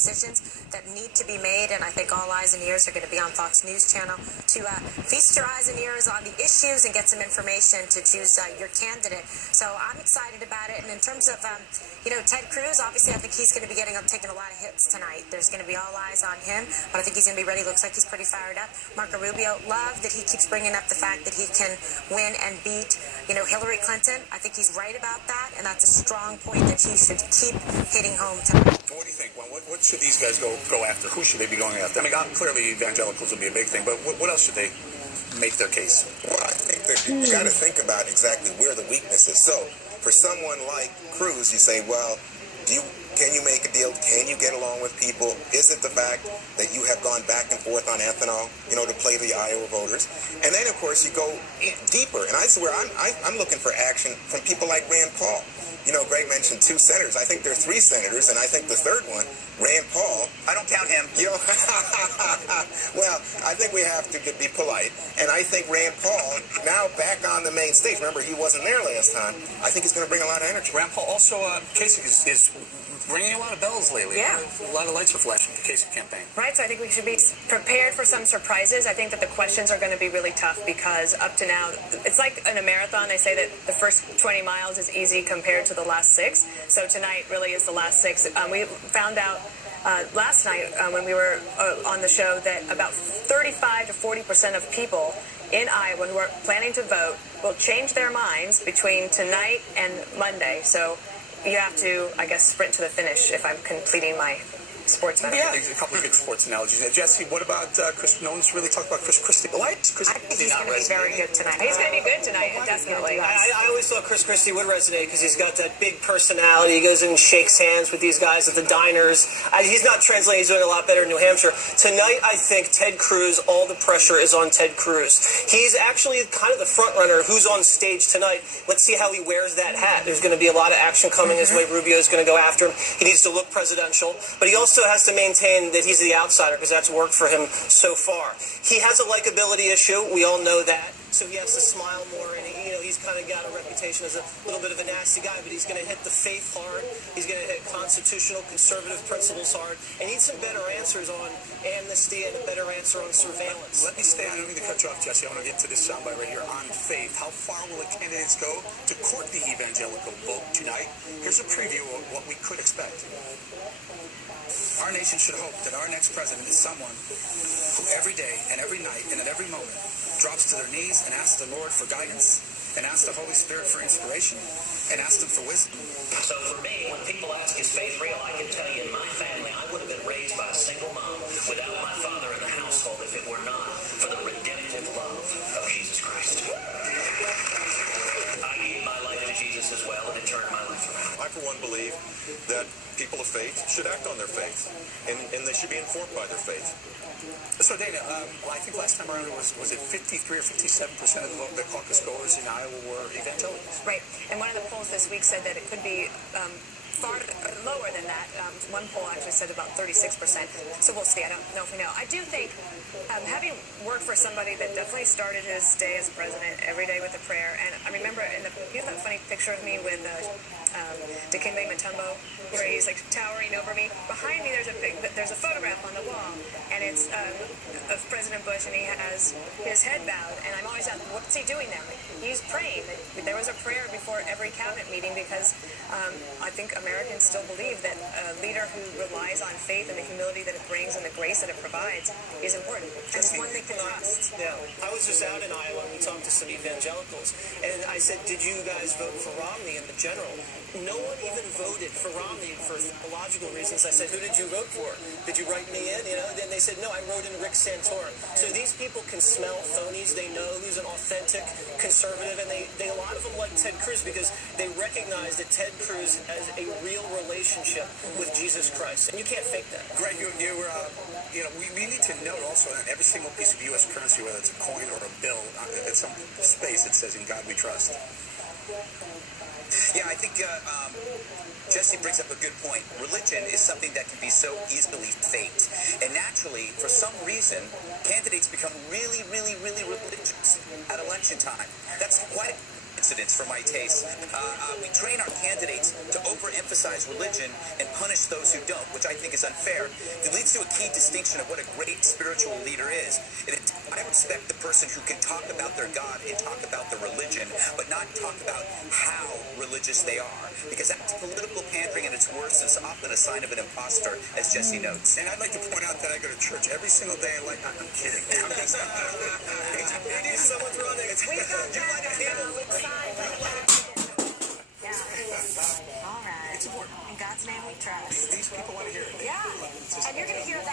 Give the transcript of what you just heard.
decisions that need to be made, and I think all eyes and ears are going to be on Fox News Channel to feast your eyes and ears on the issues and get some information to choose your candidate. So I'm excited about it. And in terms of, Ted Cruz, obviously I think he's going to be taking a lot of hits tonight. There's going to be all eyes on him, but I think he's going to be ready. Looks like he's pretty fired up. Marco Rubio, love that he keeps bringing up the fact that he can win and beat, Hillary Clinton. I think he's right about that, and that's a strong point that he should keep hitting home tonight. What do you think? Well, what should these guys go after? Who should they be going after? I mean, clearly evangelicals will be a big thing, but what else should they make their case? Well, I think that you got to think about exactly where the weakness is. So, for someone like Cruz, you say, well, can you make a deal? Can you get along with people? Is it the fact that you have gone back and forth on ethanol, to play the Iowa voters? And then, of course, you go deeper. And I swear, I'm looking for action from people like Rand Paul. Greg mentioned 2 senators. I think there are 3 senators, and I think the third one, Rand Paul. I don't count him. Well, I think we have to be polite. And I think Rand Paul, now back on the main stage, remember, he wasn't there last time, I think he's going to bring a lot of energy. Rand Paul also, Kasich is ringing a lot of bells lately. Yeah. A lot of lights are flashing the Kasich campaign. Right, so I think we should be prepared for some surprises. I think that the questions are going to be really tough because up to now, it's like in a marathon. They say that the first 20 miles is easy compared to the last 6. So tonight really is the last 6. We found out last night when we were on the show that about 35 to 40% of people in Iowa who are planning to vote will change their minds between tonight and Monday. So you have to, I guess, sprint to the finish if I'm completing my sports metaphor. Yeah, there's a couple of good sports analogies. Jesse, what about Chris? No one's really talked about Chris Christie. Why is Chris I think Christie he's not going to be very good tonight. He's going to be good tonight, definitely. I always thought Chris Christie would resonate because he's got that big personality. He goes and shakes hands with these guys at the diners. He's not translating. He's doing a lot better in New Hampshire. Tonight, I think Ted Cruz, all the pressure is on Ted Cruz. He's actually kind of the front runner who's on stage tonight. Let's see how he wears that hat. There's going to be a lot of action coming his way. Rubio is going to go after him. He needs to look presidential, but he also has to maintain that he's the outsider because that's worked for him so far. He has a likability issue. We all know that. So he has to smile more, and he's kind of got a reputation as a little bit of a nasty guy, but he's going to hit the faith hard. He's going to hit constitutional conservative principles hard, and needs some better answers on amnesty and a better answer on surveillance. Let me stay. I don't mean to cut you off, Jesse. I want to get to this soundbite right here on faith. How far will the candidates go to court the evangelical vote tonight? Here's a preview of what we could expect. Our nation should hope that our next president is someone who every day and every night and at every moment drops to their knees and asks the Lord for guidance and asks the Holy Spirit for inspiration and asks them for wisdom. So for me, when people ask, is faith real, I can tell you in my family, I would have been raised by a single mom without my father in the household if it were not for the redemptive love of Jesus Christ. I gave my life to Jesus as well, and it turned my life around. I, for one, believe that people of faith should act on their faith, and they should be informed by their faith. So, Dana, I think last time around was it 53 or 57% of the caucus goers in Iowa were evangelicals? Right. And one of the polls this week said that it could be far lower than that. One poll actually said about 36%. So we'll see. I don't know if we know. I do think having worked for somebody that definitely started his day as president every day with a prayer, and I remember you have that funny picture of me with Dikembe Mutombo, where he's like towering over me. Behind me, there's a photograph on the wall, and it's of President Bush, and he has his head bowed, and I'm always asking, what's he doing there? He's praying. There was a prayer before every cabinet meeting because I think Americans still believe that a leader who relies on faith and the humility that it brings and the grace that it provides is important. And it's one thing to trust. Yeah. I was just out in Iowa and we talked to some evangelicals, and I said, did you guys vote for Romney in the general? No one even voted for Romney for theological reasons. I said, who did you vote for? Did you write me in? Then they said, no, I wrote in Rick Santorum. So these people can smell phonies. They know who's an authentic conservative, and they a lot of them like Ted Cruz because they recognize that Ted Cruz has a real relationship with Jesus Christ, and you can't fake that. Greg, we need to note also that every single piece of U.S. currency, whether it's a coin or a bill, at some space it says, "In God we trust." Yeah, I think Jesse brings up a good point. Religion is something that can be so easily faked. And naturally, for some reason, candidates become really, really, really religious at election time. That's quite a precedents for my taste. We train our candidates to overemphasize religion and punish those who don't, which I think is unfair. It leads to a key distinction of what a great spiritual leader is. I respect the person who can talk about their God and talk about their religion, but not talk about how religious they are, because that's political pandering at its worst, and it's often a sign of an imposter, as Jesse notes. And I'd like to point out that I go to church every single day. I'm kidding. Maybe someone's running. We got that.